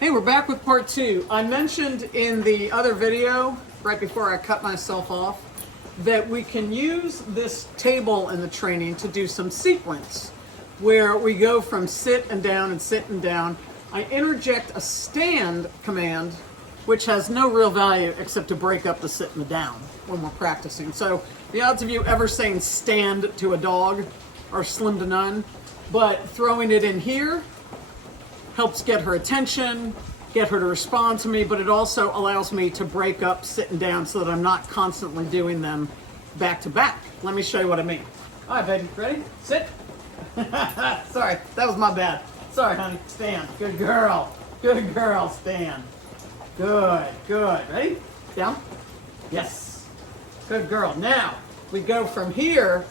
Hey, we're back with part two. I mentioned in the other video, right before I cut myself off, that we can use this table in the training to do some sequence where we go from sit and down and sit and down. I interject a stand command, which has no real value except to break up the sit and the down when we're practicing. So the odds of you ever saying stand to a dog are slim to none, but throwing it in here helps get her attention, get her to respond to me, but it also allows me to break up sitting down so that I'm not constantly doing them back to back. Let me show you what I mean. All right, baby, ready? Sit. Sorry, that was my bad. Sorry, honey. Stand. Good girl. Good girl, stand. Good, good. Ready? Down. Yes. Good girl. Now, we go from here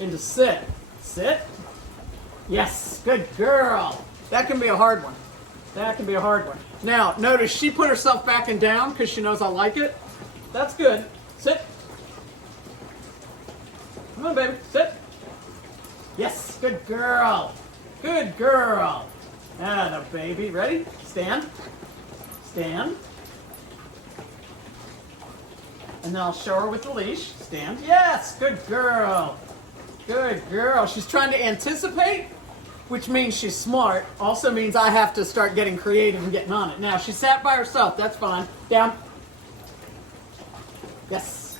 into sit. Sit. Yes, good girl. That can be a hard one. That can be a hard one. Now, notice she put herself back and down because she knows I like it. That's good. Sit. Come on, baby. Sit. Yes, good girl. Good girl. Atta baby. Ready? Stand. Stand. And then I'll show her with the leash. Stand. Yes, good girl. Good girl. She's trying to anticipate, which means she's smart. Also means I have to start getting creative and getting on it. Now, she sat by herself. That's fine. Down. Yes.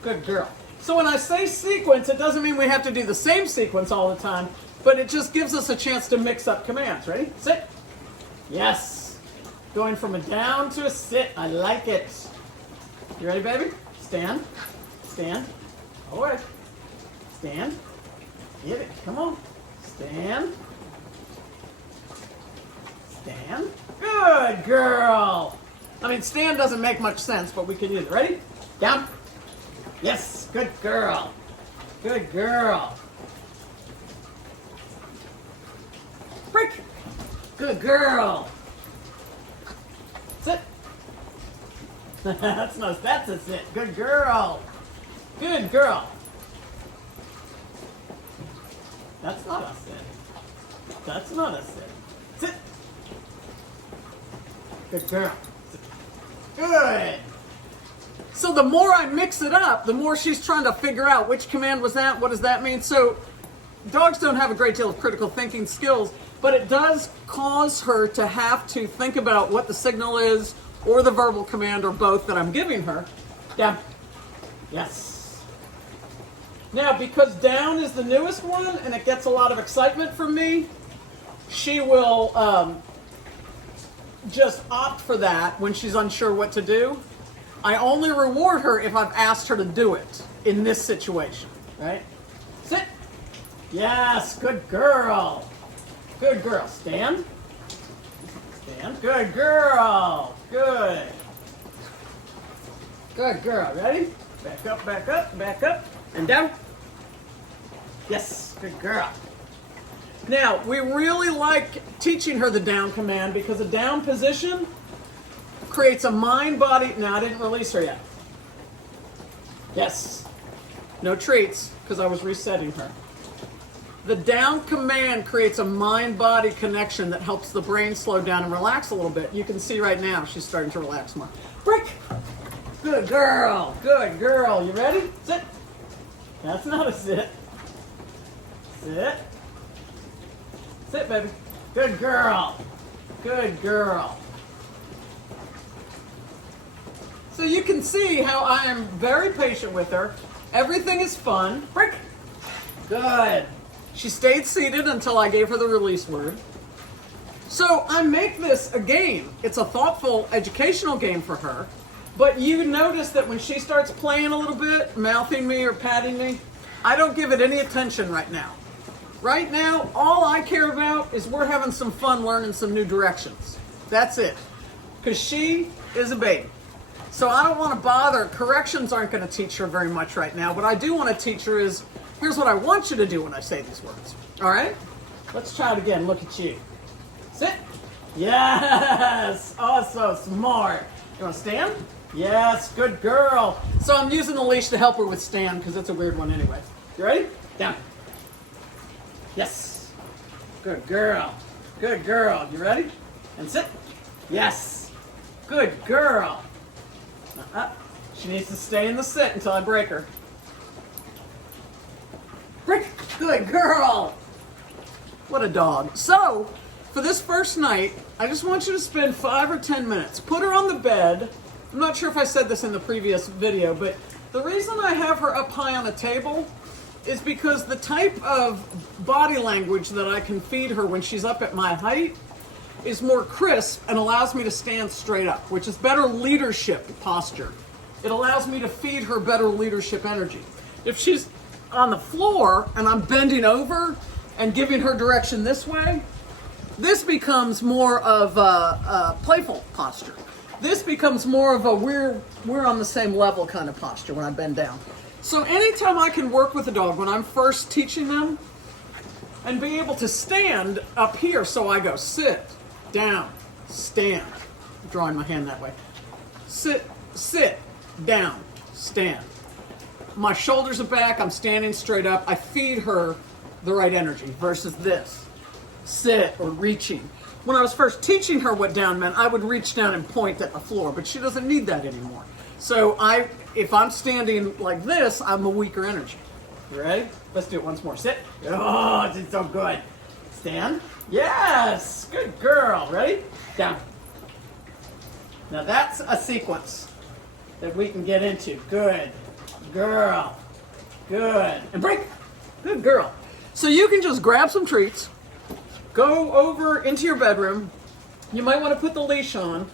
Good girl. So when I say sequence, it doesn't mean we have to do the same sequence all the time, but it just gives us a chance to mix up commands. Ready? Sit. Yes. Going from a down to a sit. I like it. You ready, baby? Stand. Stand. All right. Stand. Get it. Come on. Stand. Stand. Good girl. I mean, stand doesn't make much sense, but we can use it. Ready? Down. Yes. Good girl. Good girl. Break. Good girl. Sit. That's nice. That's a sit. Good girl. Good girl. That's not a sit. That's not a sit. Sit. Good girl. Sit. Good. So the more I mix it up, the more she's trying to figure out which command was that, what does that mean? So dogs don't have a great deal of critical thinking skills, but it does cause her to have to think about what the signal is or the verbal command or both that I'm giving her. Down. Yes. Now, because down is the newest one and it gets a lot of excitement from me, she will just opt for that when she's unsure what to do. I only reward her if I've asked her to do it in this situation, right? Sit. Yes, good girl. Good girl. Stand. Stand. Good girl. Good. Good girl. Ready? Back up, back up, back up, and down. Yes, good girl. Now, we really like teaching her the down command because a down position creates a mind-body... No, I didn't release her yet. Yes. No treats, because I was resetting her. The down command creates a mind-body connection that helps the brain slow down and relax a little bit. You can see right now she's starting to relax more. Break! Good girl. Good girl. You ready? Sit. That's not a sit. Sit. Sit, baby. Good girl. Good girl. So you can see how I am very patient with her. Everything is fun. Break. Good. She stayed seated until I gave her the release word. So I make this a game. It's a thoughtful, educational game for her. But you notice that when she starts playing a little bit, mouthing me or patting me, I don't give it any attention right now. Right now, all I care about is we're having some fun learning some new directions. That's it. Because she is a baby. So I don't want to bother. Corrections aren't going to teach her very much right now. What I do want to teach her is, here's what I want you to do when I say these words. All right? Let's try it again. Look at you. Sit. Yes. Oh, so smart. You want to stand? Yes. Good girl. So I'm using the leash to help her with stand because it's a weird one anyway. You ready? Down. Yes. Good girl. Good girl. You ready? And sit. Yes. Good girl. She needs to stay in the sit until I break her. Break. Good girl. What a dog. So, for this first night, I just want you to spend 5 or 10 minutes. Put her on the bed. I'm not sure if I said this in the previous video, but the reason I have her up high on a table is because the type of body language that I can feed her when she's up at my height is more crisp and allows me to stand straight up, which is better leadership posture. It allows me to feed her better leadership energy. If she's on the floor and I'm bending over and giving her direction this way, this becomes more of a playful posture. This becomes more of a we're on the same level kind of posture when I bend down. So anytime I can work with a dog when I'm first teaching them and be able to stand up here, so I go sit, down, stand, drawing my hand that way, sit, down, stand. My shoulders are back, I'm standing straight up, I feed her the right energy versus this, sit or reaching. When I was first teaching her what down meant, I would reach down and point at the floor, but she doesn't need that anymore. So if I'm standing like this, I'm a weaker energy. You ready? Let's do it once more. Sit. Oh, it's so good. Stand. Yes, good girl. Ready? Down. Now that's a sequence that we can get into. Good girl. Good. And break. Good girl. So you can just grab some treats, go over into your bedroom. You might want to put the leash on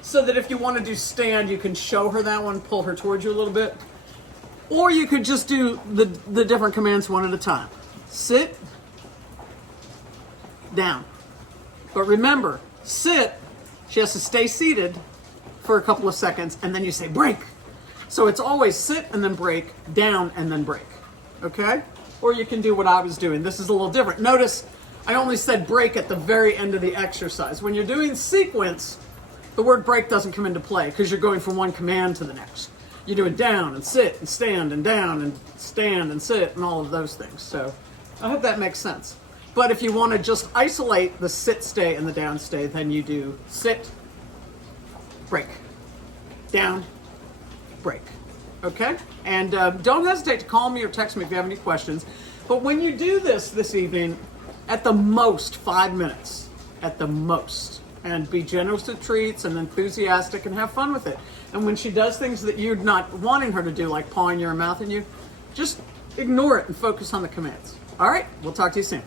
so that if you want to do stand, you can show her that one, pull her towards you a little bit. Or you could just do the different commands one at a time. Sit, down. But remember, sit, she has to stay seated for a couple of seconds, and then you say break. So it's always sit and then break, down and then break. Okay? Or you can do what I was doing. This is a little different. Notice I only said break at the very end of the exercise. When you're doing sequence, the word break doesn't come into play because you're going from one command to the next. You're doing down and sit and stand and down and stand and sit and all of those things. So I hope that makes sense. But if you want to just isolate the sit stay and the down stay, then you do sit, break, down, break. Okay? And don't hesitate to call me or text me if you have any questions. But when you do this evening, at the most 5 minutes, at the most. And be generous with treats and enthusiastic and have fun with it. And when she does things that you're not wanting her to do, like pawing your mouth and you, just ignore it and focus on the commands. All right, we'll talk to you soon.